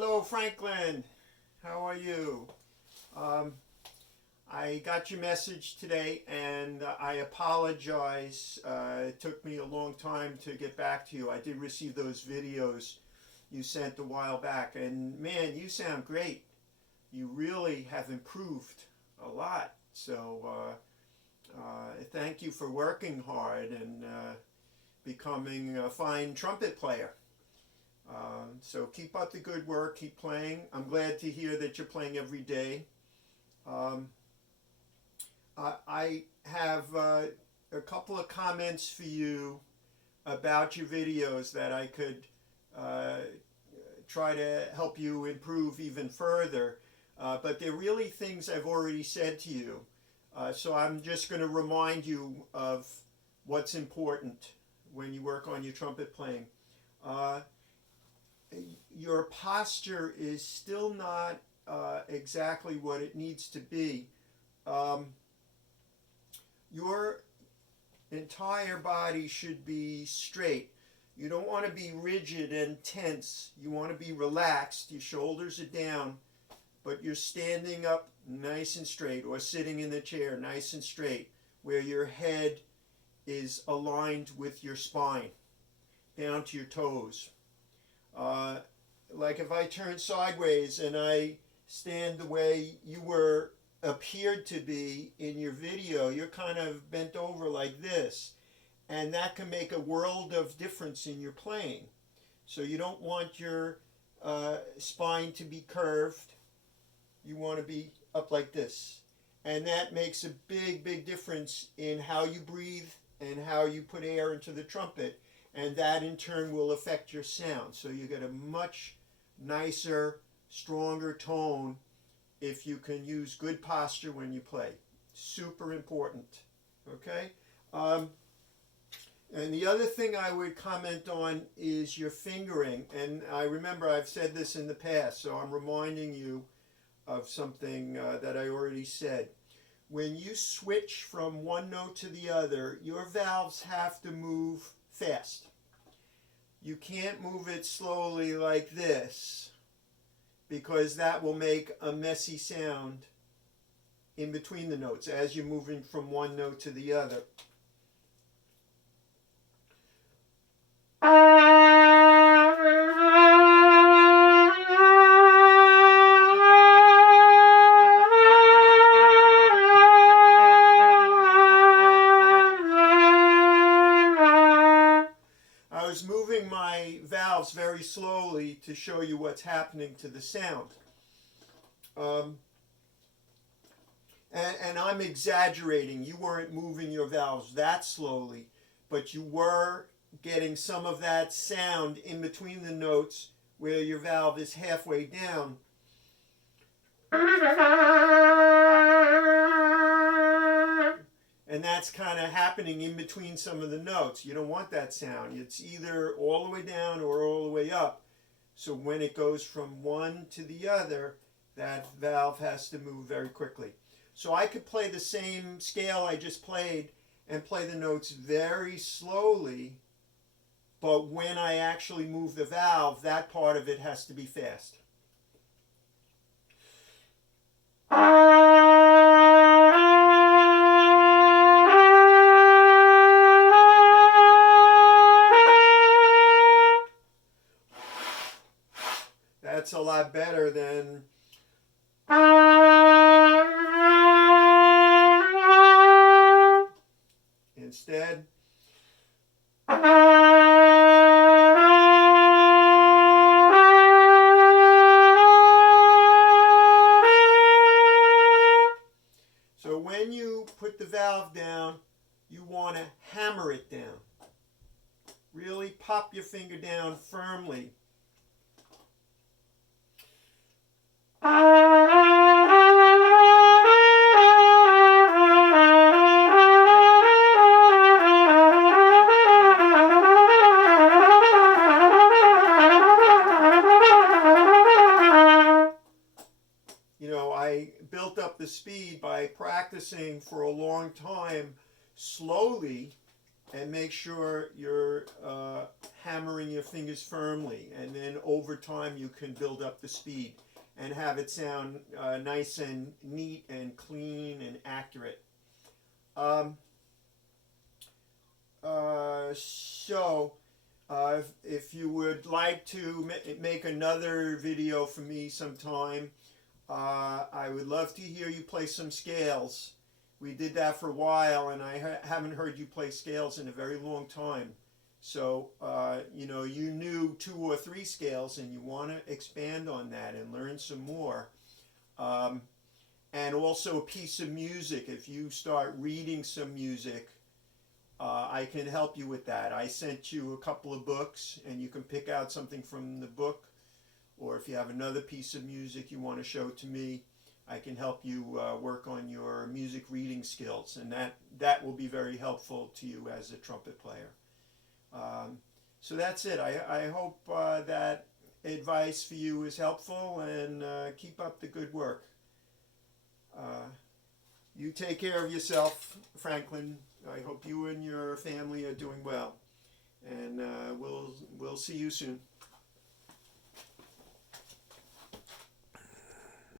Hello, Franklin. How are you? Um, I got your message today, and I apologize. It took me a long time to get back to you. I did receive those videos you sent a while back, and man, you sound great. You really have improved a lot. So thank you for working hard and becoming a fine trumpet player. So keep up the good work, keep playing. I'm glad to hear that you're playing every day. I have a couple of comments for you about your videos that I could try to help you improve even further. But they're really things I've already said to you. So I'm just going to remind you of what's important when you work on your trumpet playing. Your posture is still not exactly what it needs to be. Your entire body should be straight. You don't want to be rigid and tense. You want to be relaxed. Your shoulders are down, but you're standing up nice and straight, or sitting in the chair nice and straight, where your head is aligned with your spine, down to your toes. Like if I turn sideways and I stand the way you appeared to be in your video, you're kind of bent over like this, and that can make a world of difference in your playing. So you don't want your spine to be curved. You want to be up like this, and that makes a big difference in how you breathe and how you put air into the trumpet, and that in turn will affect your sound. So you get a much nicer, stronger tone if you can use good posture when you play. Super important. Okay? And the other thing I would comment on is your fingering. And I remember I've said this in the past, so I'm reminding you of something that I already said. When you switch from one note to the other, your valves have to move fast. You can't move it slowly like this, because that will make a messy sound in between the notes as you're moving from one note to the other. I was moving my valves very slowly to show you what's happening to the sound. And I'm exaggerating. You weren't moving your valves that slowly, but you were getting some of that sound in between the notes where your valve is halfway down. And that's kind of happening in between some of the notes. You don't want that sound. It's either all the way down or all the way up. So when it goes from one to the other, that valve has to move very quickly. So I could play the same scale I just played and play the notes very slowly, but when I actually move the valve, that part of it has to be fast. That's a lot better than instead. So when you put the valve down, you want to hammer it down. Really pop your finger down firmly. You know, I built up the speed by practicing for a long time slowly and make sure you're hammering your fingers firmly, and then over time you can build up the speed and have it sound nice and neat and clean and accurate. Um, so if you would like to make another video for me sometime, I would love to hear you play some scales. We did that for a while, and I haven't heard you play scales in a very long time. So, you know, you knew 2 or 3 scales, and you want to expand on that and learn some more. Um, and also a piece of music. If you start reading some music, I can help you with that. I sent you a couple of books, and you can pick out something from the book. Or if you have another piece of music you want to show to me, I can help you work on your music reading skills, and that will be very helpful to you as a trumpet player. So that's it. I hope that advice for you is helpful, and keep up the good work. You take care of yourself, Franklin. I hope you and your family are doing well, and we'll see you soon.